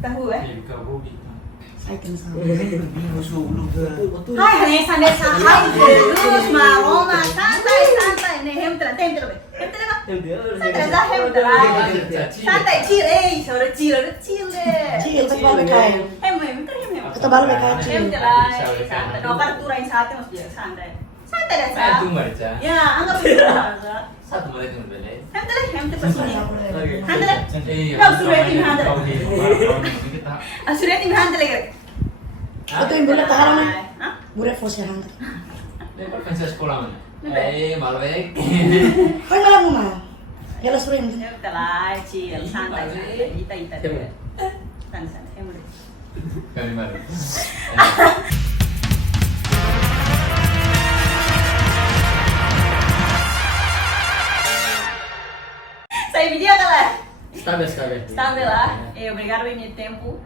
tahu eh. Saya kan sama. Musuh belum tuh. Hai, hanya sambil sahai terus maroma santai. Nih hem telah. Santai chill sore chill deh. Cil, tebal kain. Hem. Ketebal kain cil. Hem telah. Santai. No kan turain saatnya mas dia santai. Santai dah sa. Ya, anggap itu aja. Hem telah sini. Handle. Kau suruh tim handle. Suruh tim handle lagi. Itu yang boleh tahan mah. Hah? Boleh fokus hang. Malu Kau malah mau. Ya lah suruh yang. Hem telah chill santai. Ita. Santai. Hem udah. Kami malu. Saya video kalah. Stabil Lah. Obrigado ini tempo.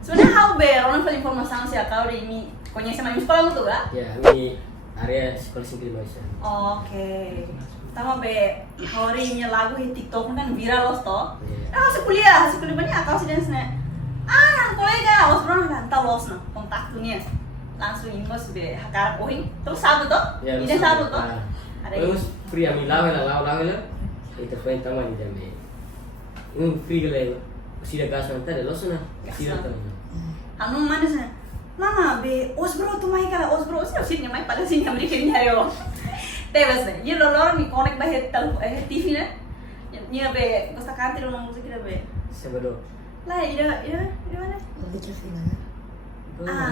Sebenarnya how ber orang paling informasi sih kau di ini. Conhece mais sekolah tu lah? Ya, ini area sekolah singkir Malaysia. Oke. Tama be hari ini lagu di TikTok kan viral loh toh. Iya. Hasil kuliah banyak kau sih dan kolega was pernah kan tahu los na kontak dunia langsung inbox be hakar poin terus sabu toh? Ya, Ini sabu toh? Ada yang free ami lawe lah. Itu poin taman di jambe. Ini free gale. Sida gas nanti ada los na. Sida taman. Anu mana sih? Mama be os bro tu mai kala os bro sih mai pada sini Amerika ini hari lo. Tebas deh. Ini lor mi connect bahe TV na. Ini be kosta kanti lo musik kita be. Sebado. Lah ida mana? Lebih kafina.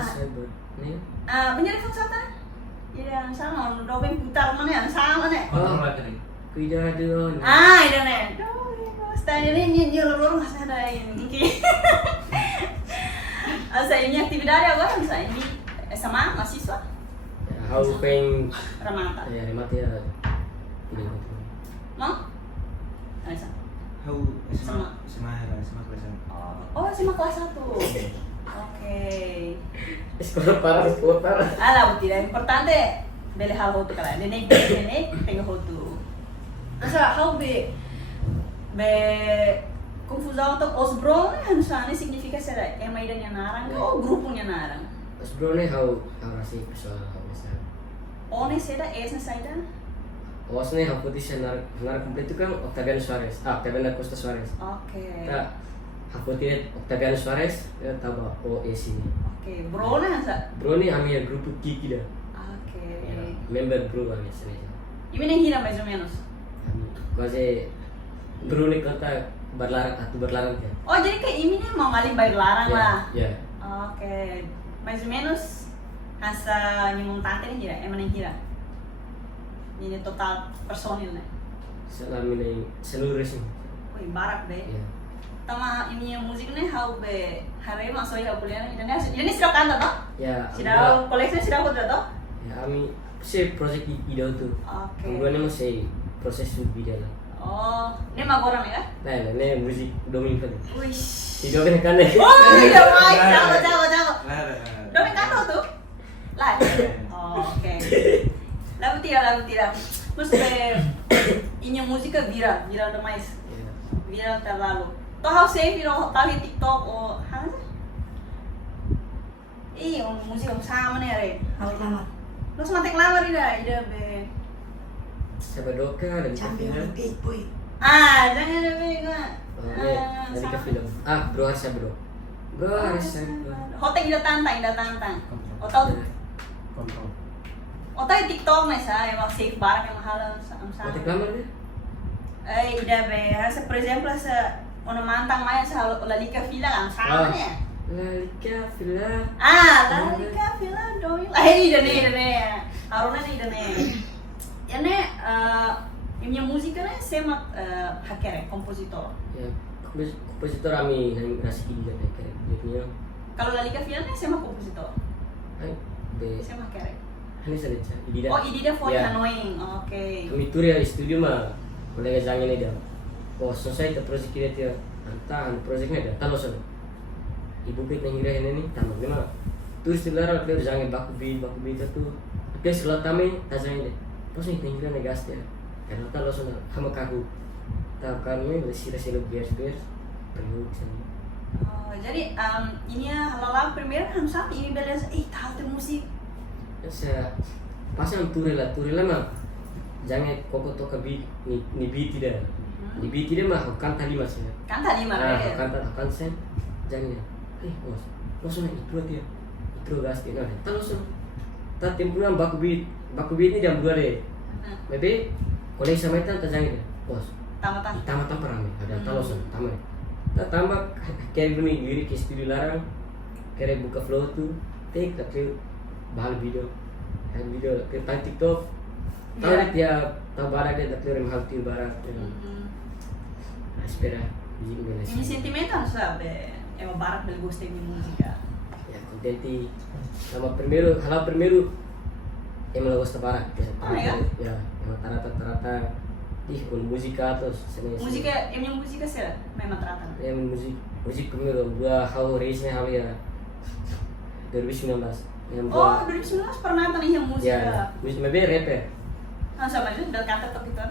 Sebado. Nih. Penjara kau sana? Ida sana dobeng putar mana yang sama nih? Kuida doon. Ida nih. Stand ini lor nggak ada ini. Asa ini aktivitas apa? Bisa ini sama mahasiswa? How peng Ramata. ya remate ya. Ini. Mau? Aisa. Sama kelasan. Oh, sama kelas 1. Oke. Sekolah parah. Ala, tidak importante. Bele hal hotu kala. Nenek tengo hotu. Asa how be confusão untuk osbro hanusane significa será é maidan yang narang ou grupunya narang. Osbro nih how rasi soal misal. One seda es na saida. Os nih how putih senar komplit itu kan Octaviano Suarez. Octaviano Costa Suarez. Oke. Tá. Aku tidak Octaviano Suarez ya tahu OS ini. Oke, bro na sa. Bro nih kami ya grup Kiki dah. Oke. Ya, member grup kami sebenarnya. Ini yang hira mais ou menos. Kasi bro nih kata berlarang kan. Oh, jadi kayak ini nih mau ngalih bayar larang lah. Ya. Oke. Mais ou menos hasa nyimung tante nih hira, emang yang hira. Ini total personil nih. Selama ini seluruh sih. Wih, barak deh. Ya. Tama ini yang musik nih how be hari masuk ya kuliah ini sudah kanta toh? Ya. Sudah koleksi sudah udah toh? Ya kami si project ide itu. Oke. Kemudian masih proses video lah. Oh, ini mah orang ya? Nah, ini musik domin kan. Wih. Video kan kan nih. Oh, iya, baik. Jago. Domin kan tuh? Lah. Oke. Lalu tidak. Terus ini musika viral demais. Viral terlalu. Toh how save tahu TikTok o hana sih? Musik sama nih are. Awet lama. Terus matek lama ida be. Sabadoka dan Champion Kafina. Olympic boy. Jangan ada gua. Dari ke film. Bro harus bro. Bro harus. Hotel ida tantang. Tahu Kontrol. tahu TikTok nih sa, yang save barang yang mahal sa. Mati kamar deh. Ida be, hasa por exemplo sa mantang maya sa lalika fila ang sama nih. Lalika Villa. Lalika fila doi. Ida nih. Haruna nih. Ini punya musik kan semak hacker kompositor. Ya, kompositor kami nasi gila kayak jadinya. Kalau lalika fila nih semak kompositor. Be. Semak hacker. Ini saja. Idida. Oh, ini dia phone Ya. annoying. Oke. Kami tur ya di studio mah. Kolega jangan ini dah. Oh, selesai ke project kita dia. Antan projectnya dah. Tahu sana. Ibu kita yang kira ini tamu gimana? Terus dilarang dia jangan baku bi itu tuh. Oke, setelah kami tanya deh. Terus ini tinggal negas dia. Karena tahu sana sama kaku. Tahu kami masih bias perlu sana. Oh, jadi ini ya halal primeiro kan sabe ini beleza tal de musik. Saya pasang turela mah jangan koko toka beat ni beat tidak. Ni beat tidak mah kanta lima sih. Kanta lima ya. Kanta sen jangan. Bos itu dia. Itu gas dia. Terus tak tempuran baku beat ni jam 2 deh. Maybe kolej sama itu tak jangan bos. Tamatan perame ada talosan tamai. Tak tambah kayak gini lirik studio larang. Kayak buka flow tuh. Take tapi bahal video tentang TikTok. Tahu dia tahu barat dia tapi orang hal barat. Espera, ini sentimental sabe. Emang barat bel gostei de música. Ya, contenti. Hal primeiro emang gosta barat. Ya, emang tarata com música terus música sih memang terata. Emang musik primeiro gua how race-nya how ya 2019. Oh, 2019 pernah nonton yang musik. Ya, musik maybe rapper. Sama juga bel kata tuh gitu.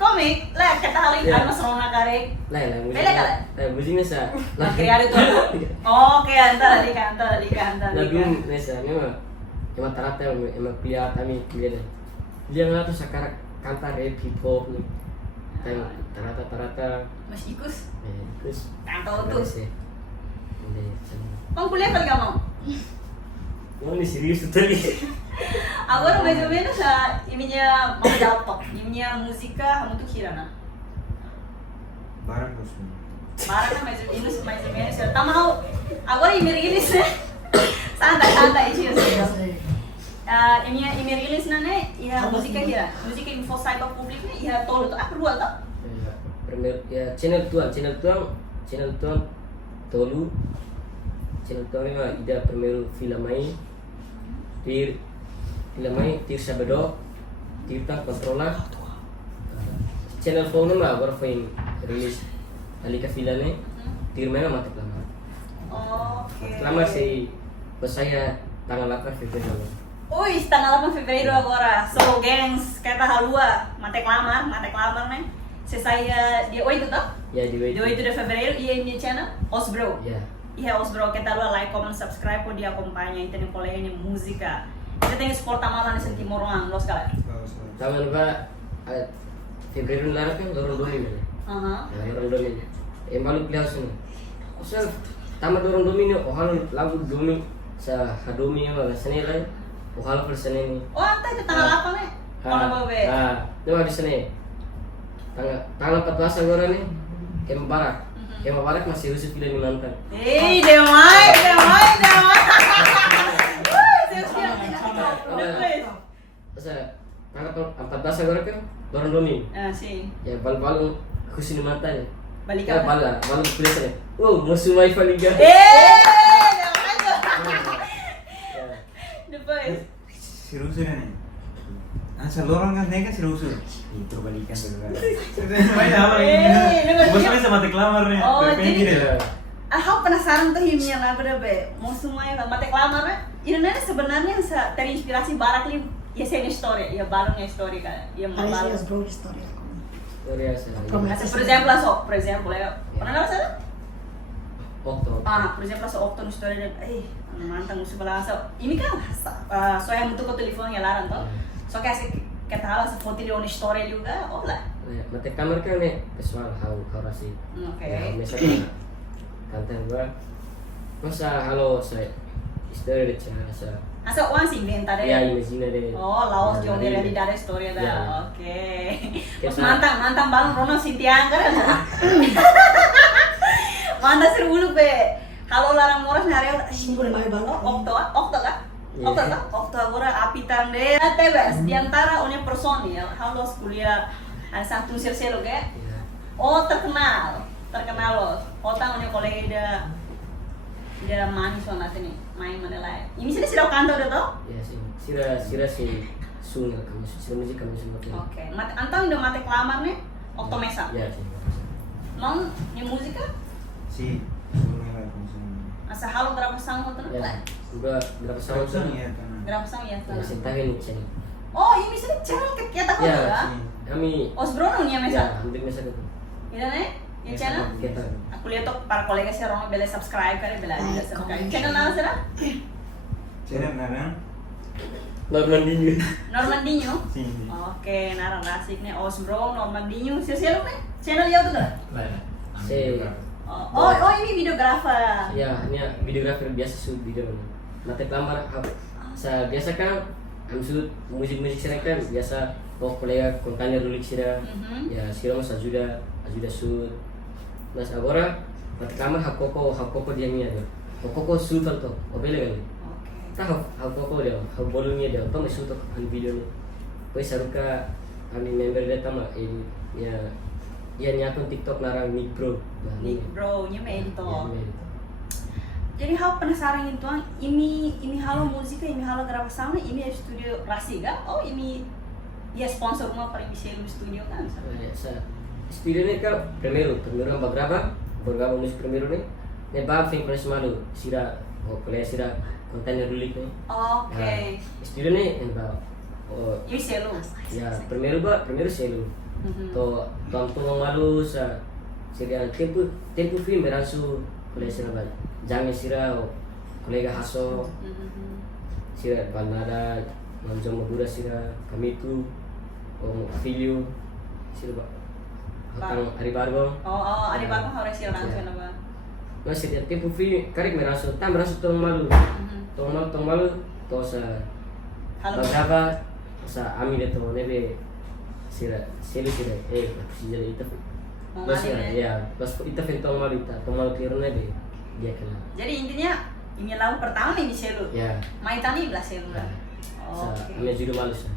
Komik, lah kata hal ini mas Rona karek. Lah, musiknya sa. Lah kriado tuh. Oh, kayak antara di kantor. Lagu nesa, emang tarata emang pilihan kami pilihan. Dia nggak tuh sekarang kanta rap hip hop nih. Tarata. Mas Ikus. Ikus. Kantor tuh. Ini. Kuliah kali kamu? Ini serius tuh tadi. Agora mais ou menos a minha mandato, minha música muito kirana. Barang bos. Barang mais ou menos, tá mal. Agora imerilis né? Santai sih. Imerilis nane, ya música kira. Música info cyber publik nih, ya tolo tuh aku dua tuh. Primeiro, ya channel tuan tolu. Channel tuan mah ida primeiro film aí. Filmai tir sabado tirta controla channel phone mah agora foi rilis ali ka filane tir mana mati lama. Oke. Lama sih saya tanggal 8 Februari. Ui, tanggal 8 Fevereiro agora. So, gengs, kata halua, mate klamar nih. Saya di 8 tuh? Ya, di 8 de Fevereiro e minha channel Osbro. Ya. Iya Osbro, kita lu like, comment, subscribe, pun dia acompanha, então colega ini música. Kita tem exportar malah di Timor Lang, los kalian. Taman ba Februari lara kan dorong domin. Aha. Dorong domin. Malu pilih sini. Usah taman dorong domin hal lagu domin sa hadomi wala senilai. Hal persen ini. Oh, anta itu tanggal 8 nih. Kalau babe. Itu di sini. Tanggal 14 agora nih. Kema barak masih usah pilih mantan. Demais. Tanggal 14 agora kan dorong domin. Sim. Ya bal khusus mantan. Balikan. Bala pilih sini. Oh, musuh wifi liga. Depois. Serius nih. Sa lorong kan nega serius. Itu balikan dulu. Main apa ini? Bos bisa mati klamar nih. Oh, jadi aku penasaran tuh himnya lagu deh, mau semuanya mati klamar nih. Ini sebenarnya terinspirasi barat nih. Ya saya história, ya balonnya história kan. Ya Parece as bro história. História asa. Por exemplo, ya. Pernah nggak salah? Okto. Por exemplo, essa Okto no história de mantan musuh balasa. Ini kan so yang untuk telepon ya larang toh. So kayak kita harus foto di história juga, oh lah. Mate kamar kan nih pessoal how rasi. Oke. Ya, misalnya kantan gua masa halo saya história de sa. Asa uang sih inventa deh. Ya, imagina deh. Oh, laos jauh dari história dah. Ya. Oke. Terus mantan balon Rono Sintiang kan. Mantan seru be. Halo larang moras hari Boleh pakai balon. Okto kan? Okto agora apitan deh. Tebes di antara unia personil, halo kuliah ada satu selo kayak. Oh, terkenal loh. Kota unia kolega dia manis banget nih, main menilai. Ini sih sudah kantor udah toh? Ya sih, sira si sun kamu sira musik kamu semua. Oke, antang udah mati kelamar nih, Okto Mesa. Ya sih. Mang, ini musika? Si, semua Asa halo berapa sang tuh? Ya, juga berapa tahun ya kan. Berapa sang ya? Ya, sintahin sini. Oh, ini sih cewek kita kok Ya, ya? kami Osbrono nih Mesa. Ya, hampir Mesa gitu. Iya nih? Yung channel? Kita. Aku lihat tuh para kolega sih orang bela subscribe kan bela juga subscribe. Channel mana sih? Channel narang. Normandinho. Normandinho. Sim. Oke, narang asik nih. Oh, bro, Normandinho. Siapa nih? Channel dia tuh kan? Oh, ini videografer. Ya, ini videografer biasa shoot video. Mata lamar sa biasa kan shoot musik-musik sini kan biasa kolega kontennya rulik sira. Ya, sira mas ajuda shoot. Nas agora mata lamar hakoko dia ni ada. Hakoko shoot to. Obele kali. Tahu hakoko dia, bolongnya dia. Apa shoot kan video ni. Pois saruka kami member dia tama ini ya. Iya ni akun TikTok larang Nick Bro. Nick Bro, nya medito. Ya, Jadi hal penasaran itu, ini halo musika, ini halo gravação, ini studio Rasiga. Oh, ini ya sponsor rumah para Michelle studio kan? Sa studio ni kan primeiro ang beberapa musik primeiro ni. Ne bab fim preço malu, sira o kole sira kontennya rulik ni. Oke. Studio ni en bab. Oh, Ini selo. ya primeiro selo. To tonton malu sa sira tempo film beransu kole sira ba. Jangan sira o kolega haso. Sira balada manjo madura sira kami tu o filho sira ba. Hatang Aribargo. Oh, ada bago harus sila langsung na ba? Masih dia tempo film karek merasu tong malu. Tong malu to sa Halo. beberapa sa ami de to nebe sira sila sira sila ita. Masih ya, pas ita tong malu kiro nebe dia kena. Jadi intinya ini lagu pertama nih Michelle. Ya. Main tani belas selo lah. Sa Oke. ami judul malu sa.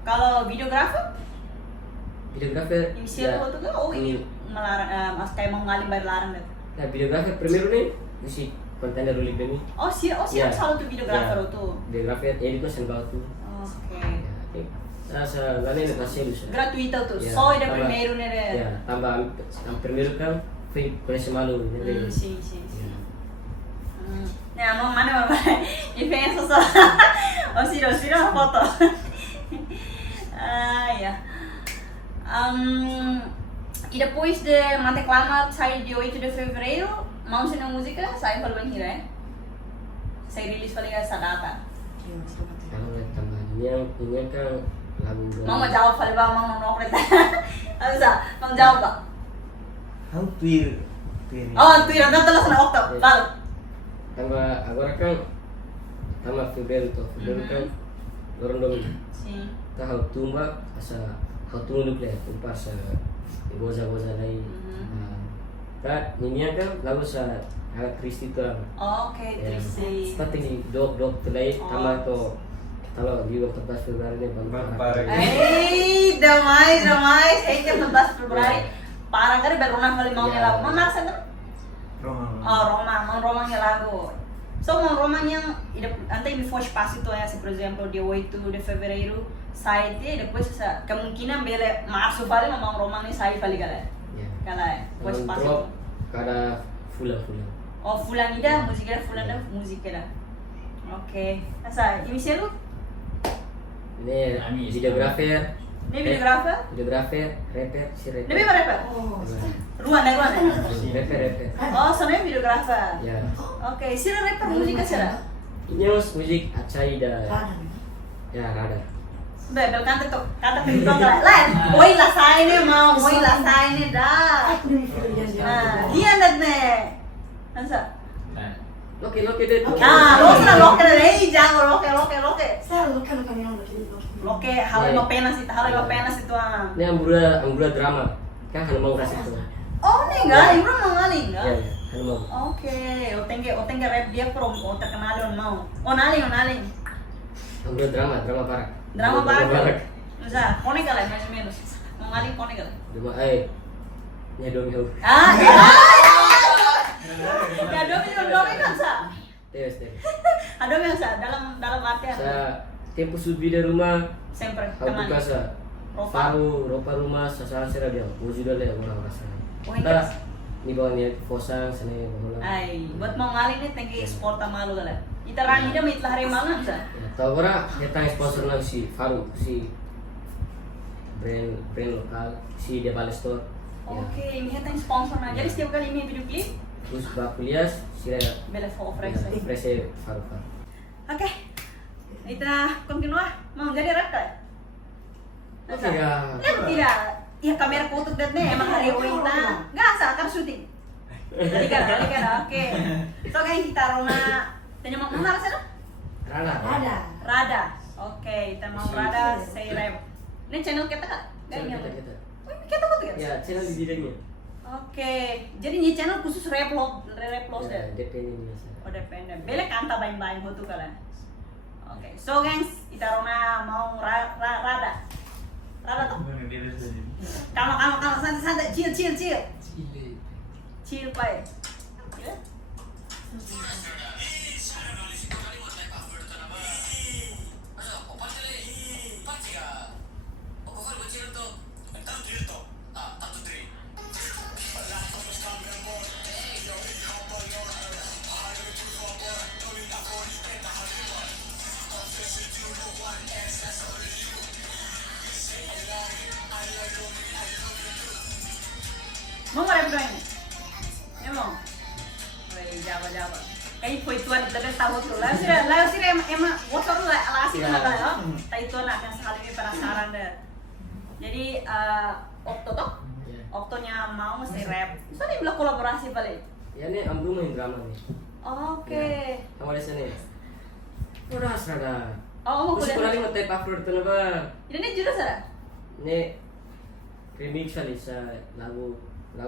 Kalau videografer? Videografer Michelle tuh kan oh ini melarang, kayak mau ngalim bayar larang deh. Nah, videografer primeiro nih musik kontennya rulik demi. Oh siapa selalu tuh videografer tuh? Videografer edit ko sen bautu. Oke. Sa ganun na kasi lusa. Gratuito tuh. Ya, So ada tambah- primeiro nih. Ya, tambah ang primeiro kan fake koleksi malu. Sim. Nah, mau mana mama? Ini pengen sosok. Oh siro foto. Ya. E depois de Mate Clama sair de 8 de fevereiro, Mãos na Música sai para Banhira, eh? Sai rilis paling essa data. Kalau nggak tambah ini kan lagu. Mama jawab paling ba mama no kereta. Asa, mama jawab ba? How tweet. Oh, tu ira data na okta. Bal. Tambah agora kan tambah fevereiro kan lorong dong. Sim. Tahu tumba asa hau tumba play pas goza lagi. Kan ini kan lagu sa Kristi tuh. Oke, Trisi. Seperti ini dok terlai tambah to kalau di waktu pas Februari ini Bang. Ei, damai. Hey, que 14 Februari. Para kali baru kali mau lagu. Mama rasa kan? Oh, Roma yang lagu. So, Roma yang nanti before espaço itu ya, por exemplo, dia 8 de fevereiro sai e depois kemungkinan bele março vale memang Roma ini sai kali kali. Kala ya, buat espaço. Kada full. Oh, fulan ida musiknya musiknya. Oke. Asa, ini siapa? Ini videografer. Ini videografer? Videografer, rapper, si rapper. Ini apa rapper? Ruan. Rapper. Oh, soalnya videografer. Ya. Oke, si rapper musiknya siapa? Ini musik Acaida. Ya, Rada. Bel kanta pintu lah. Oi lah saya nih mau, dah. Nah, dia net nih. Masa? Loke deh tuh. Loke deh, jangan loke. Loke, halo lima penas itu ah. Ini ambura drama. Kan hanya mau kasih tuh. Oh, nih enggak, Ibra mau ngaling enggak? Ya, hanya mau. Oke, otenge rap dia terkenal mau. Oh, naling. Ambura drama parah. Drama parah. Masa, kone kali mais ou menos. Mau ngaling kone kali. Cuma nyedong yo. Ya domi kan sa. Tes. Adomi yang sa dalam artian. Sa tempo subi di rumah. Sempre Aku buka sa. Ropa rumah sa sira dia. Wujud le orang rasa. Oh, Ta ni bawa ni kosan sana bola. Ay, buat mau ngaling nih tengki ekspor malu kali. Ita rangi dia mitlah hari mangan sa. Tahu ora kita sponsor si Faru si brand lokal si dia Bale Store. Oke, ini yang sponsor nah. Jadi setiap kali ini video klip, Terus bah kuliah sih ya. bela for fresh. Fresh farufa. Oke, kita continua. Mau jadi rapper? Oke ya. Tidak. Ya kamera kutuk dat nih emang hari Wita. Nggak asal kan syuting. Tadi kan. Oke. So guys kita rona. Tanya mau mana sana? Rada. Oke, kita mau Rada say rap. Ini channel kita kan? Kita. Kita betul kan? Ya, channel di bidangnya. Oke, jadi ini channel khusus rap lo Ya, deh. DP ini biasa. Oh dependen. Bele kanta bain-bain hotu kala. Oke, so guys, kita rona mau Rada. Rada tuh. Kalau santai chill. Chill pai. Ya. Mau rap doang ini? Ya mau? Woi, Java. Kayak foi tuan lebih tahu tuh. Lalu sih emang motor lah alasi mana ya? Tapi itu nak yang sekali ini penasaran deh. Jadi Oktonya mau mesti rap. Soalnya bilang kolaborasi paling. Ya ini ambil main drama nih. Oke. Kamu di sini. Udah serada. Oh, mau Terus kuliah. kurang lima type upload tuh apa? Ini judul sana? Ini remix kali sa lagu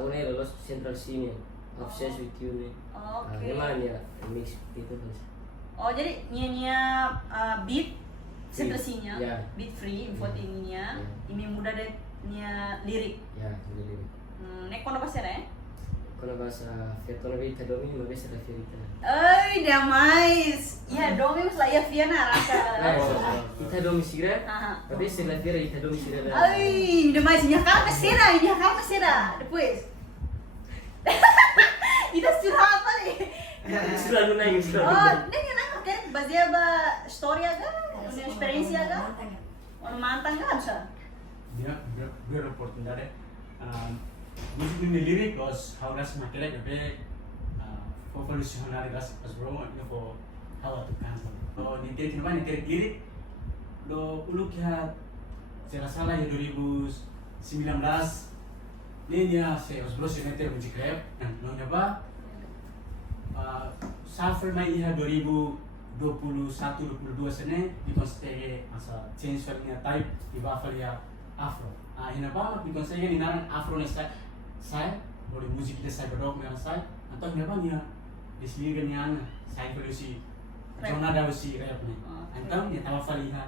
nih lolos Central Scene Obsessed with You nih. Oke. Ini mana ya remix itu kan? Oh, jadi nyanyi beat seterusnya, Ya. beat free, voting ininya. Ini mudah deh nya lirik. Ya, ini. Nek kono pasti ada ya? Kalau bahasa Vietnam itu domi mau bisa ada Vietnam. Damais. Ya, domi mas lah ya Viana rasa. Kita domi sih Aha. tapi setelah Vietnam kita domi sih Damais nya kan mesera, depois. Kita sudah apa nih? Selalu naik Oh, ini kan kan baseado ba story aga, uma experiência aga. Ono mantan kan bisa. Biar oportunidade. Musik ini lirik, os hauras makirai tapi evolucionar as bromo ini for how to cancel. Oh, niter lirik. Do ulu kia saya salah ya 2019. Ini dia saya os bro niter musik rap. Nah, nyoba shuffle mai iha 2021-22 sene dikonstegge asa change nya type di bafal ya afro. Hina ba dikonstegge ni naran afro ne saya boleh musik kita saya bedok dengan saya atau hina ba nya di sini nya saya produksi zona da usi rap ne. Então ni tawa faliha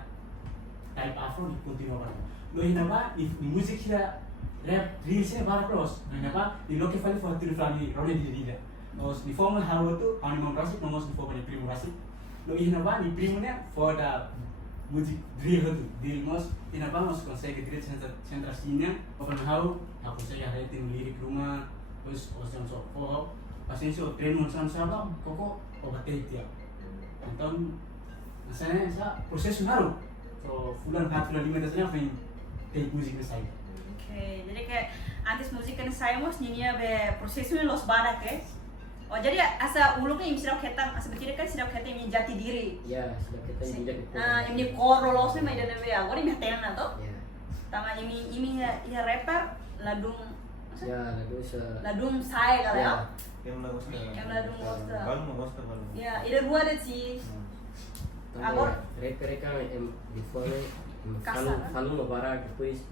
type afro di continua ba. Lo hina ba di musik kita rap reels ne bara cross. Hina ba di lo ke fali for tiru flani role di dia. Nos di formal haro tu animal rasik nomos di formal primo rasik. Lo inaba di primo ne for the music drill tu. Di nos inaba nos consegue drill central sini. Open how aku saya rating lirik rumah terus osam so for pasensi o treino sam saba koko obate dia. Então saya proses haro. So fulan 45 dasarnya fine take music saya. Oke, jadi kayak antes musik kan saya mau nyanyi be prosesnya los badak ya. Oh jadi asa ulungnya yang sirap ketang, asa berciri kan sirap ketang yang jati diri. Ya, sudah kita injak itu. Ini core lolosnya main dan ya, gua ini mehten atau? Ya. Tama ini ya rapper ladung. Ya, Ladung saya kali ya. Yang lagu Yang ladung gosta. Balu. Ya, ada dua deh sih. Agora Mereka yang di fone falu no bara depois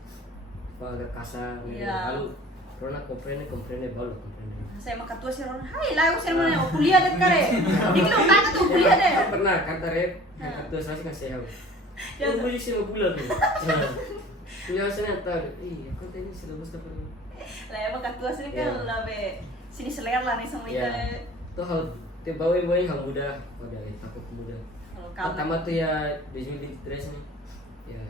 pada casa lalu Rona comprende balu comprende. saya makan tua sih Ron. Hai, lah saya mau kuliah deh kare. Dikira utang tuh kuliah deh. Pernah kata rap, kata saya kasih tahu. Ya, boleh sih mau pulang tuh. Punya sana tahu. Aku tadi sudah bos dapat. Lah ya makan tua sih kan lebih sini selera lah nih sama itu. Tuh hal tiap bawa hal muda, pada takut muda. Pertama tuh ya 2023 nih. Ya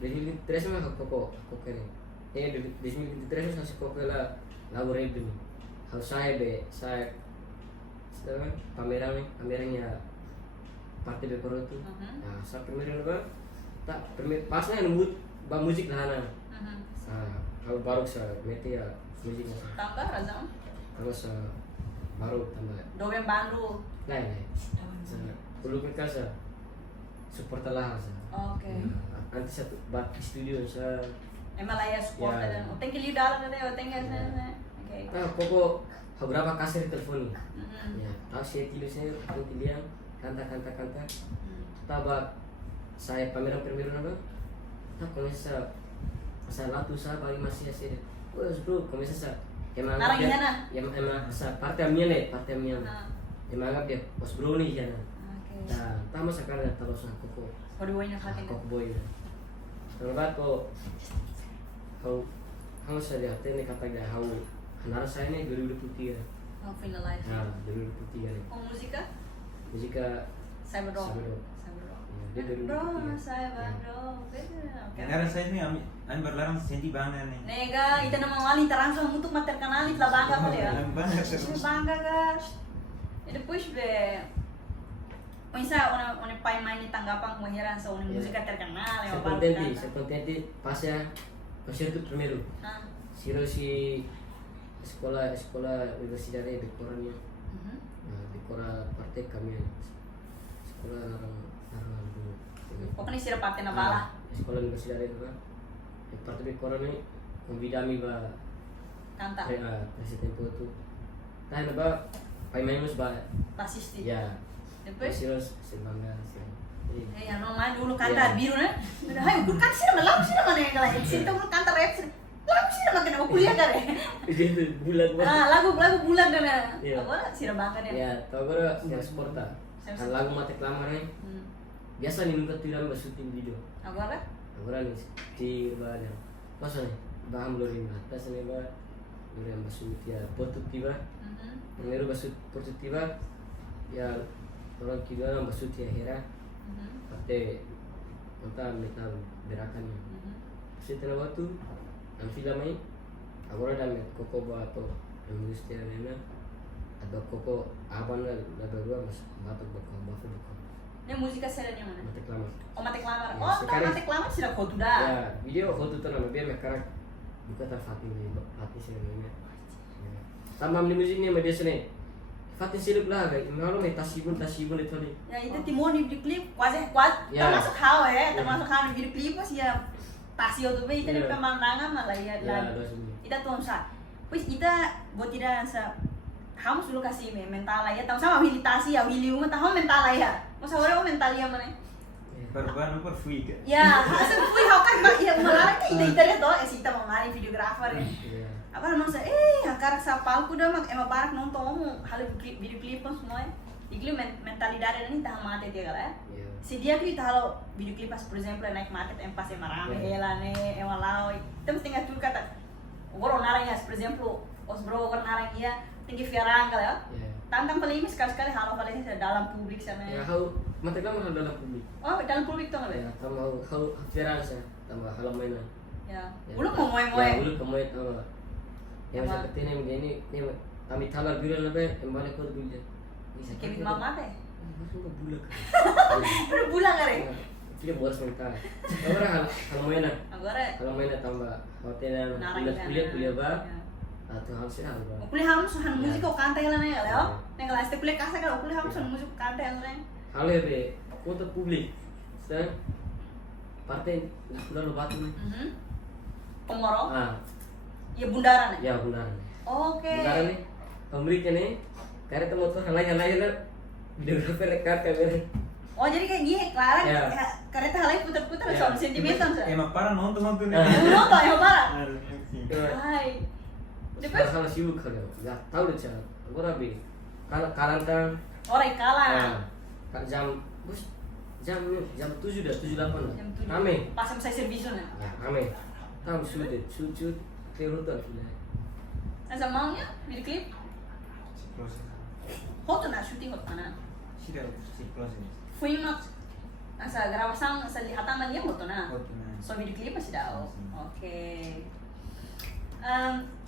2023 mah koko ini. Ya 2023 masih koko lah lagu rap ini. Harus saya pamerannya partai Beporo tuh. Nah, saya pameran apa? Tak pasnya nembut musik lah nah. Kalau baru sa meti ya musiknya sa. Tambah razam. Kalau sa baru tambah. Doben baru. Lain. Sa dulu kita sa support lah sa. Oke. Nanti satu bat di studio sa. Emang lah ya support Ya. dan thank you dalam deh, thank you sana. Oke. Ah, pokok berapa kasih telepon nih? Mhm. Ya, tahu saya tidur saya pilihan kanta. Tabak saya pameran apa? Tak komesa sa latu sa bagi masih saya. Oh, bro, komesa sa. Emang Narang dia- gimana? Emang sa partai amnya partai amnya. Ah. Emang anggap dia bos bro nih ya. Oke. Nah, tama sekarang terus aku kok. Kau duanya saking. Kok boy. Terus kok how saya lihat ini kata dia how anak saya ini 2023. Oh, finalize. Nah, 2023 nih. Oh, musika? Musika Saya berdong. Cyber Saya Dia berdong. 2023. Saya berdong. Beda. Oke. Negara saya ini kami berlarang senti bangga nih. Nega, itu nama wali terangsang untuk terkenal itu lah bangga kali ya. Bangga Itu terus. bangga guys. E depois be Pensa ona pai main tanggapan kemahiran sa una música terkenal ya Saya contente pas ya konserto primeiro. Ah. Siro si sekolah universidade de Corania. Di Cora parte kami sekolah narang dulu. Pokoknya sira parte na bala. Sekolah universidade itu kan. Di parte de Corania convidami ba Canta. presiden itu. Tahan ba pai main mus ba Basisti. ya. Depois Siro sebangga sih. ya no man dulu Ya. canta biru na. Hai ukur kan sira malam sira mana yang lain. Sira tuh canta rap. Lagu sira makin aku kuliah kare. Itu bulan Lagu bulan dan Iya. apa sira bangga deh. ya tau gara yang sporta kan lagu mati kelama nih biasa nih nunggu tiram syuting video Agora? agora nih di badan masa nih baham belum atas nih bah belum yang basut ya produktiva primeiro basut produktiva ya orang kedua yang basut ya hera parte conta metal berakannya setelah waktu ang film ay agora dami koko ba to ang industria na ada koko aban na dua mas batok batok Ini musika sira ni mana? mati kelama Oh mate klamar. Ya, Oh, tak sekarang- mate klamar sira kotu dah. ya video foto to nama biar mekarak buka ta Fatih ni Fatih sih namanya tamam ni muzik ni media sini Fatih siluk lah guys kalau may tasibun itu nih Ya itu timon di video klip quase Ya. termasuk hal ya, termasuk hal di video klip pas ya tasio tuh be itu Ya. pemandangan malah ya ya dan ada sini kita tuh sa. Pues kita buat tidak sa harus dulu kasih mental ya, tahu sama militasi ya, wili umum tahu mental ya. Masa orang mental ya mana? Perubahan per fui kan. Ya, asal fui hau kan ya malah kan ida ya toh, kita mau mari videographer ya. ya Apa namanya akar sa palku dah mak emang barak nonton hal video klip pun semua ya. Ikli mentalidade ini tahan mate dia kala ya. ya Si dia kita kalau video klip pas por exemplo naik market pas yang marame ela ne ema lao. Temos tinggal tuh kata orang narang ya por exemplo os bro orang narang ya tinggi fiarang kala ya. ya Tantang paling sekali-sekali halo paling dalam publik sana. ya how mati kelama dalam publik Oh, dalam publik tuh nggak? ya tambah how viral sih tambah halamainan Ya. Ya, Belum mau ya, moe-moe. belum kemoy tahu. Yang Apa? seperti ini kami talar biru lebih kembali ke dulu. Kevin mama teh. Masuk ke bulan. Udah bulan kali. Dia buat sebentar. Orang kalau mainan, Agora kalau mainan tambah hotel narang kuliah ba Ya. atau harus hal ba. Kuliah harus han musik kok kanta lah nih kali ya. Ya. Nih kalau este kuliah kasa kalau kuliah harus han musik kanta lah nih. Hal ya kota publik. Sekarang partai sudah lo batu. Pengorok. Ah, Ya bundaran ya. ya benar. Oke. Benar nih. Pemiliknya nih, karena itu motor halai lah. Videografer rekat kamera. Oh jadi kayak gini, Clara Ya. kereta halai putar-putar Ya. soal sentimental sih. Emang parah nonton nih. Udah apa ya parah? Ya. Hai. Depois Salah sibuk kali, nggak tahu deh cara. Gue rapi. Kalau karantan, orang kalah. jam 7 dah 7.8 lah. Jam 7. Rame. Pas saya servis nih. Ya rame. Tahu shoot terutan sudah. Asa maunya video klip. Foto na shooting foto na. Sudah siklus ini. Fui uma asa gravação asa lihatan na niya foto na. Foto na. So video clip masih daw. Oke.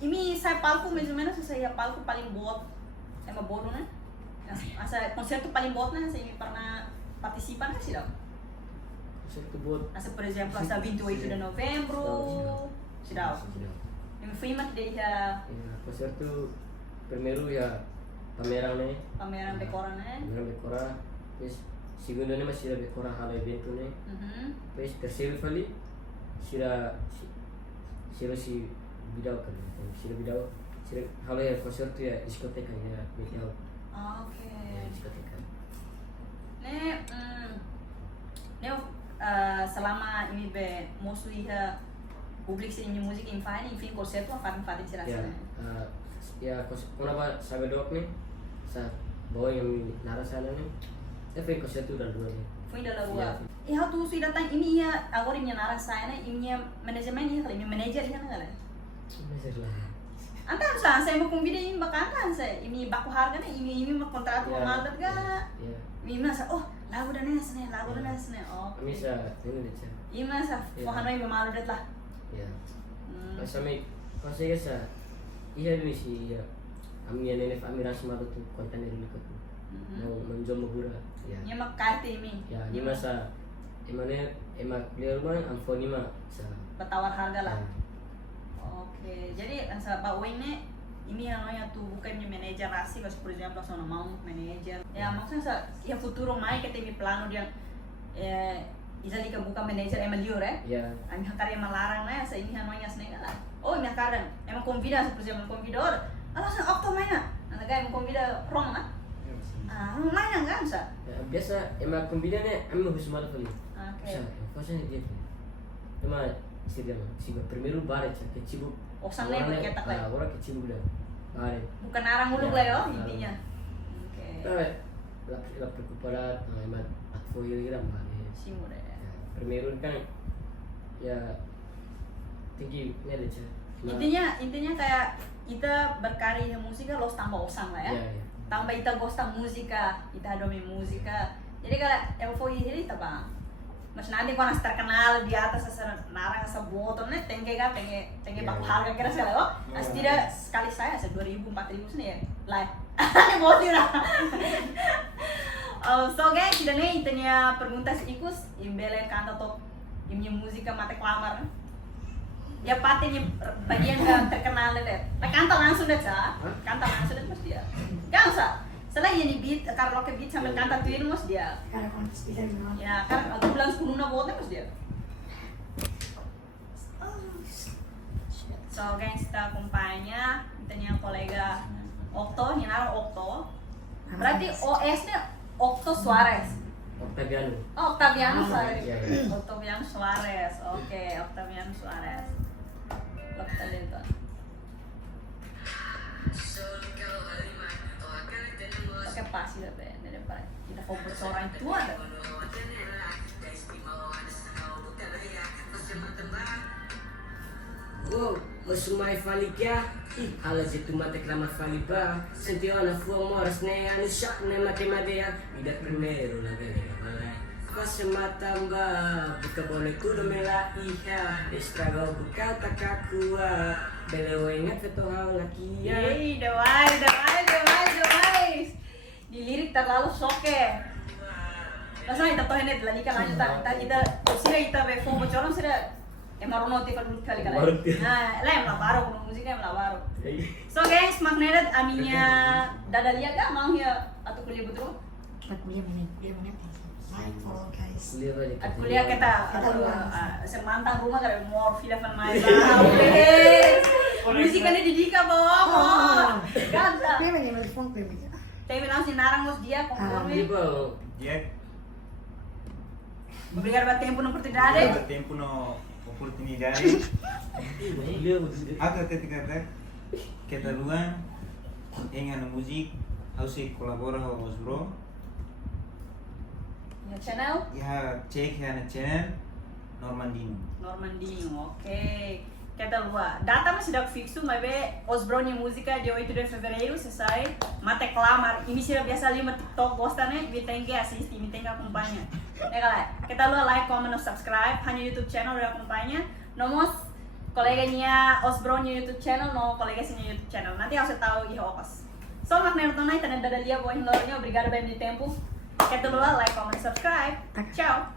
Ini saya palco mais ou menos saya palco paling bot. Emang bodoh na. Asa konserto paling bot na saya pernah partisipan na sih daw. Saya buat Asa por exemplo asa 28 de novembro. Sih daw. Yang filmat deh ya Ya, konser tuh primeiro ya pameran nih. pameran dekorannya. Pameran dekora. Terus segundo nih masih ada dekora hal evento nih. Terus terceiro kali sira si bidau kan. Sira bidau. Sira hal ya konser tuh ya diskoteka ya bidau. Oke. Ya, diskoteka. Nih selama ini be mostly publik sih ini musik infine, infine konser tuh apa yang sih Ya, rasanya? ya kenapa sabe dok nih? Sa bawa yang nara sana nih. Tapi konser tuh udah dua nih. Foi da lagoa. Ya. E how tu sudah datang ini ya agora minha nara saya ini manajemen ini kali manager ini kan galera. Masih lah. Anta saya mau convida ini bakakan saya ini baku harga nih ini mau kontrak Ya, mal ga. Ya. Ini masa oh lagu dan nesne lagu dan nesne. Oh. Kami sa ini deh cah. Ini masa Ya. Hanoi malu det lah. Ya. Masami konser sa iya ini sih ya. Kami yang nenek Amira semua tuh konten dari dekat. Mau menjual mugura. Ya. Ini mah kartu ini. Ya, ini masa emangnya emak dia rumah amfoni mah sa. Bertawar harga lah. Ya. Oke, jadi sa Pak Weng ini Hanoi tuh bukannya manajer asli kalau por exemplo sono mau manajer. Ya maksudnya sa ya futuro mai que tem plano dia Izali ka buka manager emang liur Ya. Ami hakar emang larang na sa ini Hanoi as nega lah. Oh, mi hakaran emang convida sa por exemplo convidor. Alas na okto mai na. Nanaga emang convida rong na. Mai na kan sa. Ya, biasa emak kombina nih kami mau semua kali. Oke. Bisa, kosnya dia. Emak sih dia mah. Sih primeiro bare cah kecibuk. Oh, sana yang berketak lah. Orang kecibuk dah. Bare. Bukan arang ulung lah yo intinya. Oke. La preocupada emak atfoil kira bare. Simo deh. Primeiro kan ya tinggi ini ada cah. Intinya kayak kita berkarya musik los tambah osang lah ya. Ya. Tambah kita gosta musika, kita domi musika. Jadi kalau yang foi ini bang, mas nanti kau nas terkenal di atas narang sebotol nih, tengge baku harga kira sekali oh, as tidak sekali saya 2.000 4.000 sini ya, lah, ini boti lah. So guys, kita nih intinya perguntas ikus, imbele kanta top, imnya musika mate klamar. Ya patinya bagian yang terkenal deh. Nah, kanta langsung deh cah, kanta langsung deh mas dia. Gak usah. Setelah ini beat, karaoke beat sambil kanta tuin mas dia. Cara kontes bisa gimana? Ya, kan aku bilang 10 na bote mas dia. So guys, kita kumpanya, tanya kolega Okto, nyenara Okto. Berarti OS-nya Okto Suarez. Octaviano. Oh, Octaviano Suarez. Iya. Octaviano Suarez. Oke, Octaviano Suarez. Kita lihat. Oke, pasti deh, daripada kita fokus orang tua deh. Oh, osumai falikia. Hala jitu mate klama faliba. Sentio na fuang moras ne anu syak ne mate madea. Ida primero la gana balai. Kose matamba, buka boleh kudo mela iha. Estrago buka takakua. Belewo ingat veto hau nakia. Yeay, demais. Di lirik terlalu soke. Masa kita tahu ini lagi kan kita sudah kita befo bocoran sudah emang notif dulu kali. Nah, lah yang baru kalau musiknya yang baru. So guys, maknanya aminya Dadalia gak mau ya atau kuliah betul? Kuliah mana? Like follow guys. Kuliah kita semantang rumah kalau mau film main musiknya didika bawa kan Kuliah mana? Telepon kuliah mana? tapi langsung narang mus dia konforme Jack, obrigado buat tempo no oportunidade tempo no oportunidade. Aku ketika kita luang dengan musik harus kolaborasi sama Os Bro. ya channel Ya cek ya na channel Normandinho, oke. Kita luar. Data masih dak fixo, mas Os Bro nya música de 8 de fevereiro selesai. Mate clamar. Ini sudah biasa lima TikTok gosta né? Me tem que assistir, me tem que acompanhar. Ya galera, kita luar like, comment, dan subscribe. Hanya YouTube channel udah acompanha. Nomos koleganya Os Bro nya YouTube channel, no kolega sini YouTube channel. Nanti harus tahu ihe opas. So makna tonai tanah Dadalia boy lornya. Obrigado bem de tempo. Kita luar like, comment, subscribe. Ciao.